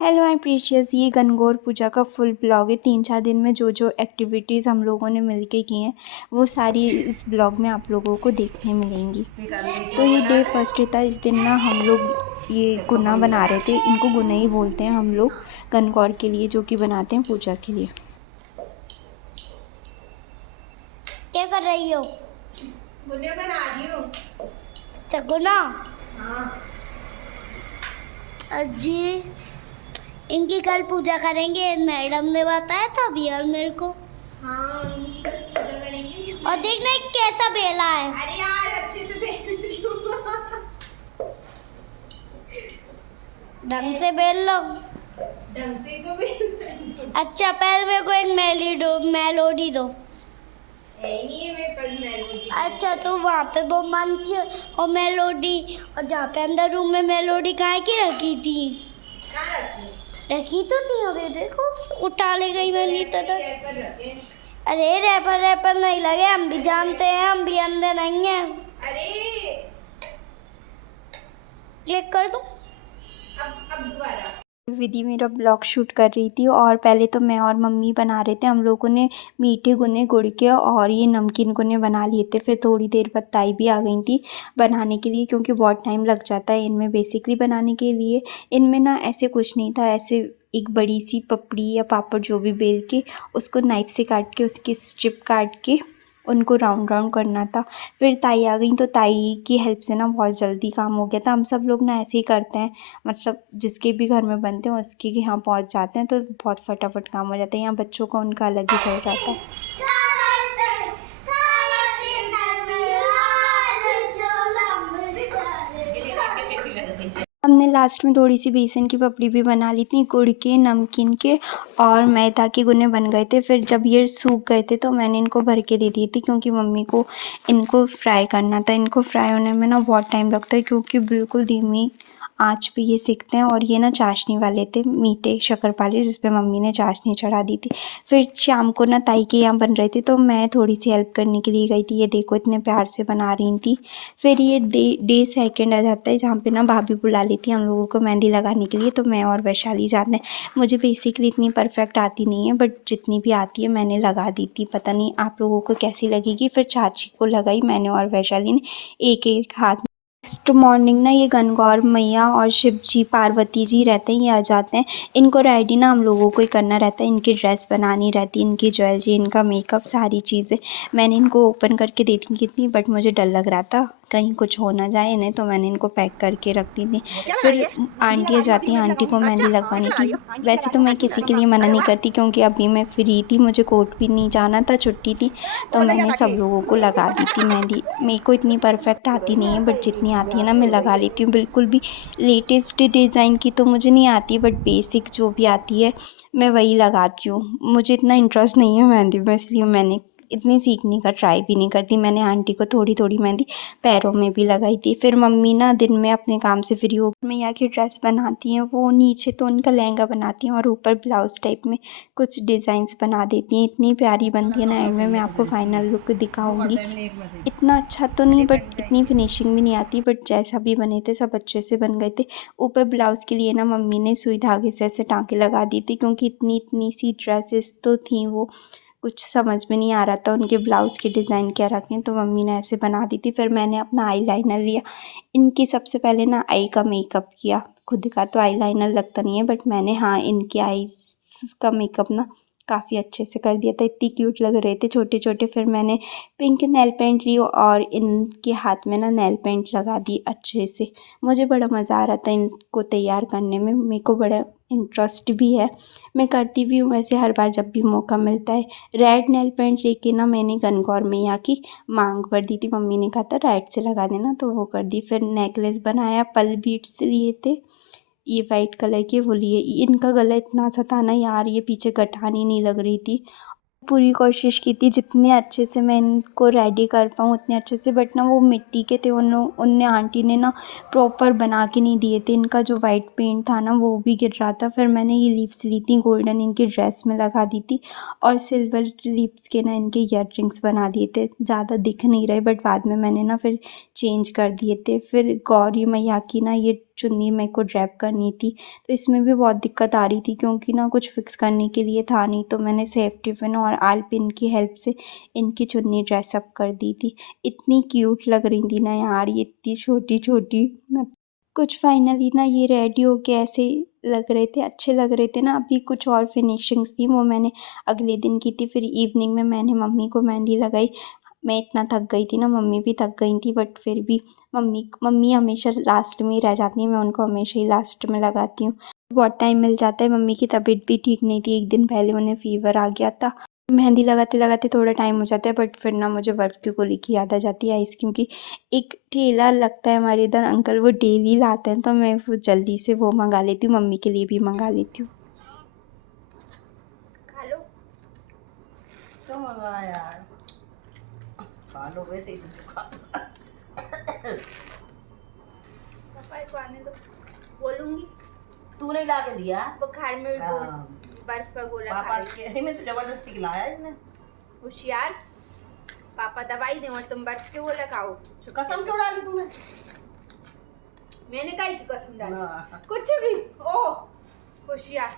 Hello my precious, ये गणगौर पूजा का full blog है। 3-4 दिन में जो जो एक्टिविटीज़ हम लोगों ने मिलके की हैं वो सारी इस ब्लॉग में आप लोगों को देखने मिलेंगी। तो ये डे फर्स्ट था। इस दिन ना हम लोग ये गुना बना रहे थे। इनको गुना ही बोलते हैं हम लोग गणगौर के लिए, जो कि बनाते हैं पूजा के लिए। क्या कर रही हो? गुने बना रही हूँ। अच्छा गुना। हाँ। जी, इनकी कल पूजा करेंगे, मैडम ने बताया था अभी यार मेरे को। हाँ, पूजा करेंगे। और देखना एक कैसा बेला है। अरे यार अच्छे से बेल रही हूँ। ढंग से बेल लो। ढंग से तो बेल। अच्छा पहले मेरे को एक मेलोडी दो। है ही नहीं है मेरे पास मेलोडी। अच्छा तो वहाँ पे वो मंच और मेलोडी, और जहाँ पे अंदर रूम में मेलोडी कहाँ की रखी थी? कहाँ रखी? रखी तो थी, अभी देखो उठा ले गई मैंने तो। रैपर रखे। अरे रैपर नहीं लगे, हम भी जानते हैं, हम भी अंधे नहीं हैं। अरे क्लिक कर दो। अब दोबारा। विधि मेरा ब्लॉग शूट कर रही थी और पहले तो मैं और मम्मी बना रहे थे। हम लोगों ने मीठे गुने गुड़ के और ये नमकीन गुने बना लिए थे। फिर थोड़ी देर बाद ताई भी आ गई थी बनाने के लिए, क्योंकि बहुत टाइम लग जाता है इनमें बेसिकली बनाने के लिए। इनमें ना ऐसे कुछ नहीं था, ऐसे एक बड़ी सी पपड़ी या पापड़ जो भी बेल के उसको नाइफ से काट के उसकी स्ट्रिप काट के उनको राउंड राउंड करना था। फिर ताई आ गई तो ताई की हेल्प से ना बहुत जल्दी काम हो गया था। हम सब लोग ना ऐसे ही करते हैं, मतलब जिसके भी घर में बनते हैं उसके यहाँ पहुँच जाते हैं तो बहुत फटाफट काम हो जाता है। यहाँ बच्चों का उनका अलग ही चल रहा था। हमने लास्ट में थोड़ी सी बेसन की पपड़ी भी बना ली थी, गुड़ के, नमकीन के और मैदा के गुने बन गए थे। फिर जब ये सूख गए थे तो मैंने इनको भर के दे दिए थे, क्योंकि मम्मी को इनको फ्राई करना था। इनको फ्राई होने में ना बहुत टाइम लगता है, क्योंकि बिल्कुल धीमी आंच पे ये सिकते हैं। और ये ना चाशनी वाले थे, मीठे शक्करपारे, जिस पे मम्मी ने चाशनी चढ़ा दी थी। फिर शाम को ना ताई के यहाँ बन रहे थे तो मैं थोड़ी सी हेल्प करने के लिए गई थी। ये देखो इतने प्यार से बना रही थी। फिर ये डे सेकंड आ जाता है, जहाँ पे ना भाभी बुला लेती है हम लोगों को मेहंदी लगाने के लिए। तो मैं और वैशाली जाते हैं। मुझे बेसिकली इतनी परफेक्ट आती नहीं है, बट जितनी भी आती है मैंने लगा दी थी। पता नहीं आप लोगों को कैसी लगेगी। फिर चाची को लगाई मैंने और वैशाली ने एक एक हाथ। नेक्स्ट मॉर्निंग ना ये गणगौर मैया और शिव जी, पार्वती जी रहते हैं, ये आ जाते हैं। इनको रेडी ना हम लोगों को ही करना रहता है। इनकी ड्रेस बनानी रहती है, इनकी ज्वेलरी, इनका मेकअप, सारी चीज़ें मैंने इनको ओपन करके दी थी कितनी, बट मुझे डर लग रहा था कहीं कुछ हो ना जाए इन्हें, तो मैंने इनको पैक करके रख दी थी। फिर आंटी जाती हैं, आंटी को मेहंदी लगवानी थी। वैसे तो मैं किसी के लिए मना नहीं करती, क्योंकि अभी मैं फ्री थी, मुझे कोर्ट भी नहीं जाना था, छुट्टी थी, तो मैंने सब लोगों को लगा दी थी मेहंदी। मेरे को इतनी परफेक्ट आती नहीं है, बट जितनी आती है ना मैं लगा लेती हूँ। बिल्कुल भी लेटेस्ट डिज़ाइन की तो मुझे नहीं आती, बट बेसिक जो भी आती है मैं वही लगाती हूँ। मुझे इतना इंटरेस्ट नहीं है मेहंदी में, इसलिए मैंने इतनी सीखने का ट्राई भी नहीं करती। मैंने आंटी को थोड़ी थोड़ी मेहंदी पैरों में भी लगाई थी। फिर मम्मी ना दिन में अपने काम से फ्री हो मैया की ड्रेस बनाती हैं। वो नीचे तो उनका लहंगा बनाती हैं और ऊपर ब्लाउज टाइप में कुछ डिज़ाइंस बना देती हैं। इतनी प्यारी बनती है ना, एंड में मैं आपको फाइनल लुक दिखाऊंगी। इतना अच्छा तो नहीं, बट इतनी फिनिशिंग भी नहीं आती, बट जैसा भी बने थे सब अच्छे से बन गए थे। ऊपर ब्लाउज़ के लिए ना मम्मी ने सुई धागे से ऐसे टाँके लगा दी थी, क्योंकि इतनी इतनी सी ड्रेसेस तो थी, वो कुछ समझ में नहीं आ रहा था उनके ब्लाउज़ की डिज़ाइन क्या रखें, तो मम्मी ने ऐसे बना दी थी। फिर मैंने अपना आईलाइनर लिया। इनकी सबसे पहले ना आई का मेकअप किया। खुद का तो आईलाइनर लगता नहीं है, बट मैंने हाँ इनकी आईज़ का मेकअप ना काफ़ी अच्छे से कर दिया था। इतनी क्यूट लग रहे थे छोटे छोटे। फिर मैंने पिंक नेल पेंट ली और इनके हाथ में ना नेल पेंट लगा दी अच्छे से। मुझे बड़ा मज़ा आ रहा था इनको तैयार करने में, मेरे को बड़ा इंटरेस्ट भी है, मैं करती भी हूँ वैसे हर बार जब भी मौका मिलता है। रेड नेल पेंट लेके ना मैंने गणगौर मैया की मांग भर दी थी। मम्मी ने कहा था रेड से लगा देना, तो वो कर दी। फिर नेकलेस बनाया, पल बीट्स लिए थे ये वाइट कलर के, वो लिए। इनका गला इतना सा था ना यार, ये पीछे गठान ही नहीं लग रही थी। पूरी कोशिश की थी जितने अच्छे से मैं इनको रेडी कर पाऊँ उतने अच्छे से, बट ना वो मिट्टी के थे, उनने आंटी ने ना प्रॉपर बना के नहीं दिए थे। इनका जो वाइट पेंट था ना वो भी गिर रहा था। फिर मैंने ये लिप्स ली थी गोल्डन, इनकी ड्रेस में लगा दी थी, और सिल्वर लिप्स के ना इनके ईयररिंग्स बना दिए थे। ज़्यादा दिख नहीं रहे, बट बाद में मैंने ना फिर चेंज कर दिए थे। फिर गौरी मैया की ना ये चुन्नी मेरे को ड्रैप करनी थी, तो इसमें भी बहुत दिक्कत आ रही थी क्योंकि ना कुछ फिक्स करने के लिए था नहीं, तो मैंने सेफ्टी पिन और आलपिन की हेल्प से इनकी चुन्नी ड्रेसअप कर दी थी। इतनी क्यूट लग रही थी ना यार, ये इतनी छोटी छोटी। कुछ फाइनली ना ये रेडी होके ऐसे लग रहे थे, अच्छे लग रहे थे ना। अभी कुछ और फिनिशिंग्स थी वो मैंने अगले दिन की थी। फिर इवनिंग में मैंने मम्मी को मेहंदी लगाई। मैं इतना थक गई थी ना, मम्मी भी थक गई थी, बट फिर भी मम्मी हमेशा लास्ट में ही रह जाती हैं, मैं उनको हमेशा ही लास्ट में लगाती हूँ। बहुत टाइम मिल जाता है। मम्मी की तबीयत भी ठीक नहीं थी, एक दिन पहले उन्हें फीवर आ गया था। मेहंदी लगाते लगाते थोड़ा टाइम हो जाता है, बट फिर ना मुझे बर्फ़ की गोली की याद आ जाती है, आइसक्रीम की। एक ठेला लगता है हमारे इधर, अंकल वो डेली लाते हैं, तो मैं वो जल्दी से वो मंगा लेती हूँ, मम्मी के लिए भी मंगा लेती हूँ। खा लो। क्यों मंगाया यार? खा लो, वैसे ही तो खा। पापा को आने दो, बोलूंगी। तू नहीं ला के दिया? बुखार में वो हाँ। बर्फ का गोला खा पापा रही। के में तो जबरदस्ती खिलाया इसने। होशियार। पापा दवाई दें और तुम बर्फ के गोला खाओ। कसम क्यों डाली तूने? मैंने काहे की कसम डाली? हाँ। कुछ भी। ओ होशियार।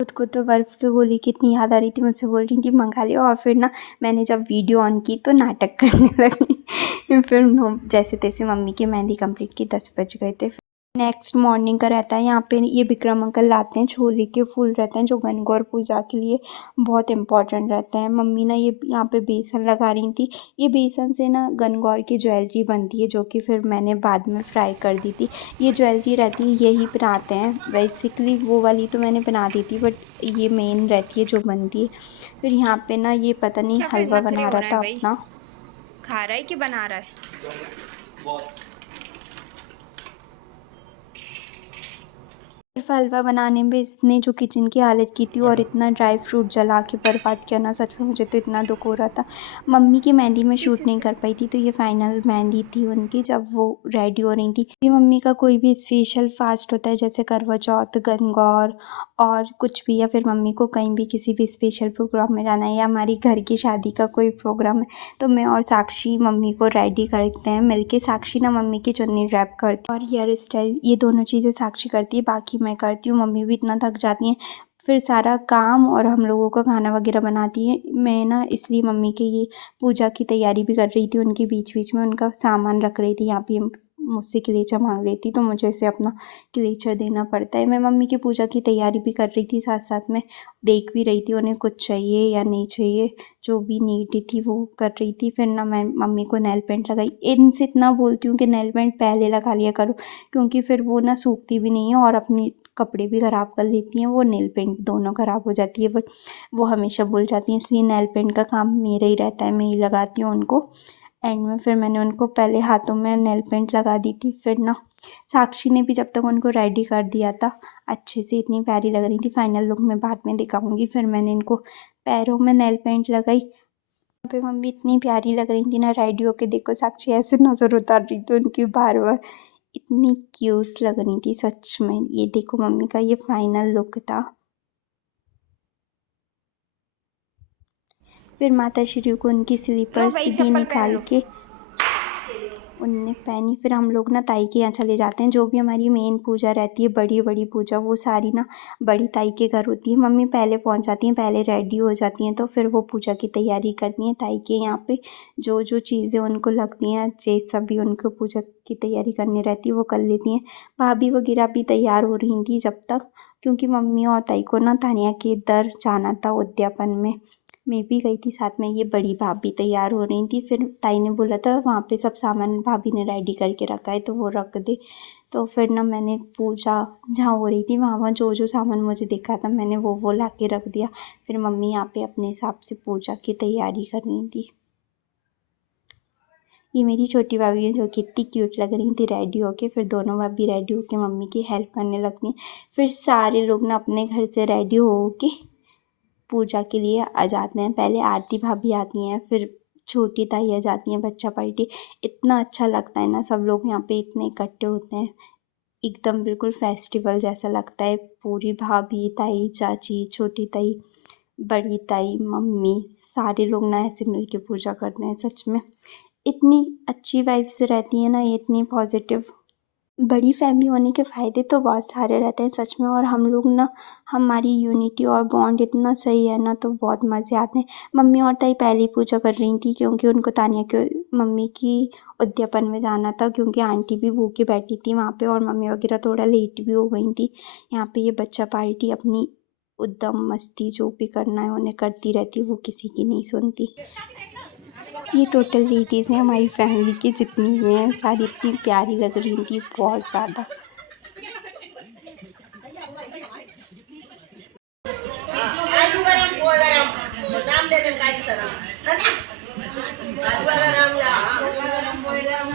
खुद को तो बर्फ़ की गोली की इतनी याद आ रही थी, मुझसे बोल रही थी मंगा लियो, और फिर ना मैंने जब वीडियो ऑन की तो नाटक करने लगी। फिर जैसे तैसे मम्मी की मेहंदी कंप्लीट की, 10 बज गए थे। नेक्स्ट मॉर्निंग का रहता है यहाँ पे, ये विक्रम अंकल लाते हैं छोले के फूल रहते हैं जो गणगौर पूजा के लिए बहुत इम्पॉर्टेंट रहते हैं। मम्मी ना ये यहाँ पे बेसन लगा रही थी। ये बेसन से ना गणगौर की ज्वेलरी बनती है, जो कि फिर मैंने बाद में फ्राई कर दी थी। ये ज्वेलरी रहती है यही बनाते हैं, बेसिकली वो वाली तो मैंने बना दी थी, बट ये मेन रहती है जो बनती है। फिर यहाँ पे ना ये पता नहीं हलवा बना रहा था अपना। खा रहा है कि बना रहा है? सिर्फ हलवा बनाने में इसने जो किचन की हालत की थी और इतना ड्राई फ्रूट जला के बर्बाद किया ना, सच में मुझे तो इतना दुख हो रहा था। मम्मी की मेहंदी में शूट नहीं कर पाई थी, तो ये फाइनल मेहंदी थी उनकी जब वो रेडी हो रही थी। भी मम्मी का कोई भी स्पेशल फास्ट होता है जैसे करवा चौथ, गणगौर और कुछ भी, या फिर मम्मी को कहीं भी किसी भी स्पेशल प्रोग्राम में जाना है, या हमारी घर की शादी का कोई प्रोग्राम है, तो मैं और साक्षी मम्मी को रेडी करते हैं मिलके। साक्षी ना मम्मी की चुन्नी ड्रैप करती है और हेयर स्टाइल, ये दोनों चीज़ें साक्षी करती है, बाकी मैं करती हूँ। मम्मी भी इतना थक जाती हैं फिर सारा काम और हम लोगों का खाना वगैरह बनाती हैं। मैं ना इसलिए मम्मी के ये पूजा की तैयारी भी कर रही थी, उनके बीच बीच में उनका सामान रख रही थी। यहाँ पे मुझसे किलेचा मांग लेती तो मुझे इसे अपना किलेचा देना पड़ता है। मैं मम्मी की पूजा की तैयारी भी कर रही थी, साथ साथ में देख भी रही थी उन्हें कुछ चाहिए या नहीं चाहिए, जो भी नीड थी वो कर रही थी। फिर ना मैं मम्मी को नेल पेंट लगाई। इनसे इतना बोलती हूँ कि नेल पेंट पहले लगा लिया करो, क्योंकि फिर वो ना सूखती भी नहीं है और अपने कपड़े भी ख़राब कर लेती हैं, वो नेल पेंट दोनों ख़राब हो जाती है। बट वो हमेशा बोल जाती हैं, इसलिए नेल पेंट का काम मेरा ही रहता है, मैं ही लगाती हूँ उनको। एंड में फिर मैंने उनको पहले हाथों में नेल पेंट लगा दी थी। फिर ना साक्षी ने भी जब तक उनको रेडी कर दिया था अच्छे से, इतनी प्यारी लग रही थी। फाइनल लुक मैं बाद में दिखाऊंगी। फिर मैंने इनको पैरों में नेल पेंट लगाई। यहाँ पे मम्मी इतनी प्यारी लग रही थी ना रेडी होके, देखो साक्षी ऐसे नज़र उतार रही थी उनकी बार बार, इतनी क्यूट लग रही थी सच में। ये देखो मम्मी का ये फाइनल लुक था। फिर माता श्री को उनकी स्लीपर्स दी निकाल के उनने पहनी। फिर हम लोग ना ताई के यहाँ चले जाते हैं। जो भी हमारी मेन पूजा रहती है, बड़ी बड़ी पूजा, वो सारी ना बड़ी ताई के घर होती है। मम्मी पहले पहुँच जाती हैं, पहले रेडी हो जाती हैं, तो फिर वो पूजा की तैयारी करती हैं ताई के यहाँ पे। जो जो चीज़ें उनको लगती हैं, जैसा भी उनको पूजा की तैयारी करनी रहती है वो कर लेती हैं। भाभी वगैरह भी तैयार हो रही थी जब तक, क्योंकि मम्मी और ताई को ना तानिया के दर जाना था उद्यापन में। मैं भी गई थी साथ में। ये बड़ी भाभी तैयार हो रही थी। फिर ताई ने बोला था वहाँ पे सब सामान भाभी ने रेडी करके रखा है तो वो रख दे। तो फिर ना मैंने पूजा जहाँ हो रही थी वहाँ वहाँ जो जो सामान मुझे दिखा था मैंने वो ला के रख दिया। फिर मम्मी यहाँ पे अपने हिसाब से पूजा की तैयारी कर रही थी। ये मेरी छोटी भाभी है जो कि इतनी क्यूट लग रही थी रेडी होके। फिर दोनों भाभी रेडी होके मम्मी की हेल्प करने लगती हैं। फिर सारे लोग ना अपने घर से रेडी होके पूजा के लिए आ जाते हैं। पहले आरती भाभी आती हैं, फिर छोटी ताई आ जाती हैं, बच्चा पार्टी। इतना अच्छा लगता है ना, सब लोग यहाँ पे इतने इकट्ठे होते हैं, एकदम बिल्कुल फेस्टिवल जैसा लगता है। पूरी भाभी, ताई, चाची, छोटी ताई बड़ी ताई, मम्मी, सारे लोग ना ऐसे मिल के पूजा करते हैं। सच में इतनी अच्छी वाइब्स रहती है ना, ये इतनी पॉजिटिव। बड़ी फैमिली होने के फ़ायदे तो बहुत सारे रहते हैं सच में, और हम लोग ना, हमारी यूनिटी और बॉन्ड इतना सही है ना, तो बहुत मज़े आते हैं। मम्मी और ताई पहले ही पूजा कर रही थी क्योंकि उनको तानिया के मम्मी की उद्यापन में जाना था, क्योंकि आंटी भी भूखे बैठी थी वहाँ पे और मम्मी वगैरह थोड़ा लेट भी हो गई थी। यहाँ पे ये बच्चा पार्टी अपनी उद्यम मस्ती जो भी करना है उन्हें करती रहती, वो किसी की नहीं सुनती। ये टोटल लेडीज़ हैं हमारी फैमिली की, जितनी भी हैं सारी इतनी प्यारी लग रही थी, बहुत ज़्यादा। आलू गरम पोहे गरम नाम ले ले काय की सर आलू गरम या पोहे गरम पोहे गरम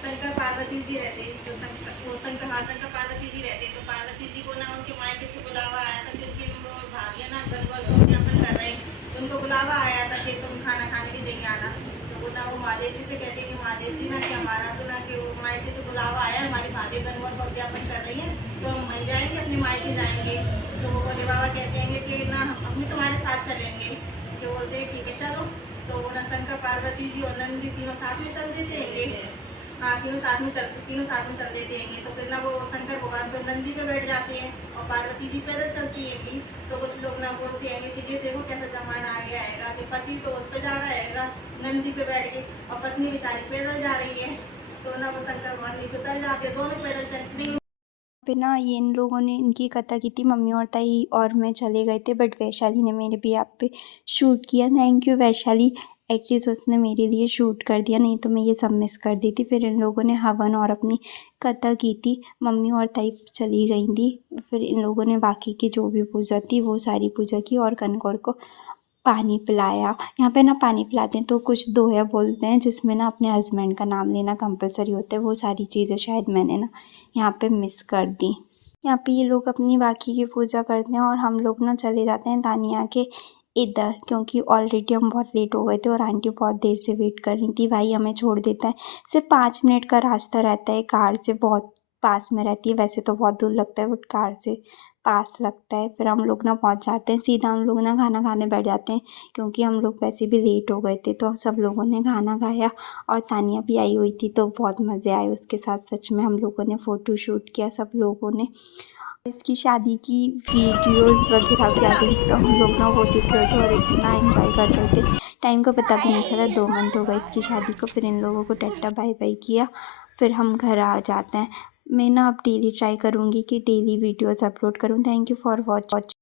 शंकर पार्वती जी रहते तो शंकर पार्वती जी रहते तो पार्वती जी को ना उनके मायके से बुलावा आया था, क्योंकि वो भाभी ना गणगौर को उद्यापन कर रहे हैं, उनको बुलावा आया था कि तुम खाना खाने के लिए आना। तो वो ना वो महादेव जी से कहते कि महादेव जी ना कि हमारा तो ना कि वो मायके से बुलावा आया, हमारी भाभी गणगौर का उद्यापन कर रही है, तो हम मिल जाएंगे अपने मायके जाएंगे। तो वो भोले बाबा कहते हैं कि ना हम भी तुम्हारे साथ चलेंगे। तो बोलते हैं ठीक है चलो। तो वो ना शंकर पार्वती जी और नंदी तीनों साथ में चल देते हैं। हाँ तीनों साथ में चल देते हैं। तो फिर ना वो शंकर भगवान तो नंदी पे बैठ जाते हैं और पार्वती जी पैदल चलती है कि। तो कुछ लोग ना बोलते हैं कि ये देखो कैसा जमाना आ गया है कि पति तो उस पे जा रहा है नंदी पे बैठ के और पत्नी बेचारी पैदल जा रही है। तो ना वो शंकर भगवान नीचे उतर जाते हैं, दोनों पैदल चलती पे ना ये इन लोगों ने इनकी कथा की थी, मम्मी और ताई और मैं चले गए थे, बट वैशाली ने मेरे भी आप पे शूट किया। थैंक यू वैशाली, एटलीस्ट उसने मेरे लिए शूट कर दिया, नहीं तो मैं ये सब मिस कर दी थी। फिर इन लोगों ने हवन और अपनी कथा की थी, मम्मी और ताई चली गई थी। फिर इन लोगों ने बाकी की जो भी पूजा थी वो सारी पूजा की और कनकौर को पानी पिलाया। यहाँ पे ना पानी पिलाते हैं तो कुछ दोया बोलते हैं, जिसमें ना अपने हस्बैंड का नाम लेना कंपलसरी होता है। वो सारी चीज़ें शायद मैंने ना यहाँ पे मिस कर दी। यहाँ पे ये लोग अपनी बाकी की पूजा करते हैं और हम लोग ना चले जाते हैं तानिया के इधर, क्योंकि ऑलरेडी हम बहुत लेट हो गए थे और आंटी बहुत देर से वेट कर रही थी। भाई हमें छोड़ देता है, सिर्फ 5 मिनट का रास्ता रहता है, कार से बहुत पास में रहती है। वैसे तो बहुत दूर लगता है बट कार से पास लगता है। फिर हम लोग ना पहुँच जाते हैं, सीधा हम लोग ना खाना खाने बैठ जाते हैं, क्योंकि हम लोग वैसे भी लेट हो गए थे। तो सब लोगों ने खाना खाया और तानिया भी आई हुई थी, तो बहुत मज़े आए उसके साथ। सच में हम लोगों ने फ़ोटो शूट किया सब लोगों ने। इसकी शादी की वीडियोस वगैरह भी आ गई, तो हम लोग ना वो देख रहे थे और इतना एंजॉय कर रहे थे, टाइम का पता भी नहीं चला। 2 मंथ हो गए इसकी शादी को। फिर इन लोगों को टाटा बाय बाय किया, फिर हम घर आ जाते हैं। मैं ना अब डेली ट्राई करूँगी कि डेली वीडियोस अपलोड करूँ। Thank you for watching.